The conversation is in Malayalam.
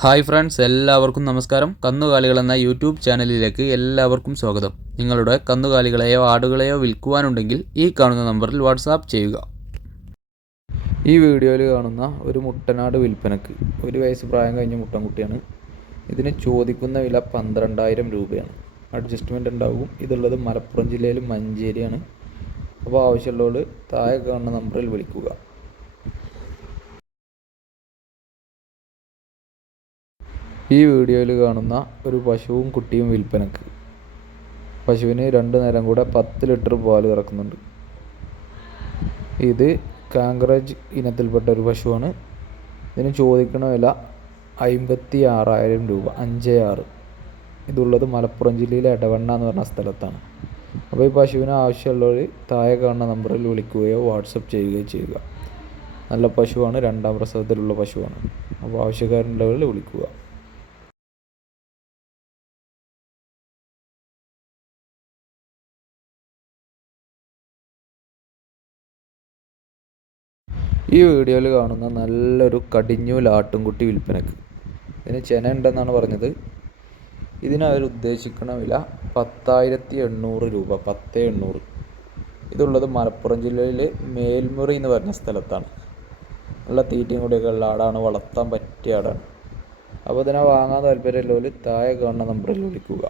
ഹായ് ഫ്രണ്ട്സ്, എല്ലാവർക്കും നമസ്കാരം. കന്നുകാലികൾ എന്ന യൂട്യൂബ് ചാനലിലേക്ക് എല്ലാവർക്കും സ്വാഗതം. നിങ്ങളുടെ കന്നുകാലികളെയോ ആടുകളെയോ വിൽക്കുവാനുണ്ടെങ്കിൽ ഈ കാണുന്ന നമ്പറിൽ വാട്സാപ്പ് ചെയ്യുക. ഈ വീഡിയോയിൽ കാണുന്ന ഒരു മുട്ടനാട് വിൽപ്പനക്ക് 1 വയസ്സ് പ്രായം കഴിഞ്ഞ മുട്ടൻകുട്ടിയാണ്. ഇതിന് ചോദിക്കുന്ന വില 12,000 രൂപയാണ്. അഡ്ജസ്റ്റ്മെൻറ്റ് ഉണ്ടാകും. ഇതുള്ളത് മലപ്പുറം ജില്ലയിൽ മഞ്ചേരിയാണ്. അപ്പോൾ ആവശ്യമുള്ളവർ താഴെ കാണുന്ന നമ്പറിൽ വിളിക്കുക. ഈ വീഡിയോയിൽ കാണുന്ന ഒരു പശുവും കുട്ടിയും വിൽപ്പനക്ക്. പശുവിന് 2 നേരം കൂടെ 10 ലിറ്റർ പാൽ കറക്കുന്നുണ്ട്. ഇത് കാങ്കറേജ് ഇനത്തിൽപ്പെട്ട ഒരു പശുവാണ്. ഇതിന് ചോദിക്കുന്ന വില 56,000 രൂപ, 56. ഇതുള്ളത് മലപ്പുറം ജില്ലയിലെ എടവണ്ണ എന്ന് പറഞ്ഞ സ്ഥലത്താണ്. അപ്പോൾ ഈ പശുവിന് ആവശ്യമുള്ളവർ താഴെ കാണുന്ന നമ്പറിൽ വിളിക്കുകയോ വാട്സപ്പ് ചെയ്യുകയോ ചെയ്യുക. നല്ല പശുവാണ്, 2ാം പ്രസവത്തിലുള്ള പശുവാണ്. അപ്പോൾ ആവശ്യക്കാരുള്ളവർ വിളിക്കുക. ഈ വീഡിയോയിൽ കാണുന്ന നല്ലൊരു കടിഞ്ഞൂൽ ആട്ടുംകുട്ടി വിൽപ്പനക്ക്. ഇതിന് ചെന ഉണ്ടെന്നാണ് പറഞ്ഞത്. ഇതിനവർ ഉദ്ദേശിക്കുന്ന വില 10,800 രൂപ, 10,800. ഇതുള്ളത് മലപ്പുറം ജില്ലയിൽ മേൽമുറി എന്ന് പറഞ്ഞ സ്ഥലത്താണ്. നല്ല തീറ്റയും കൂടിയൊക്കെ ഉള്ള ആടാണ്, വളർത്താൻ പറ്റിയ ആടാണ്. അപ്പോൾ ഇതിനെ വാങ്ങാൻ താല്പര്യമുള്ളവർ താഴെ കാണുന്ന നമ്പറിൽ വിളിക്കുക.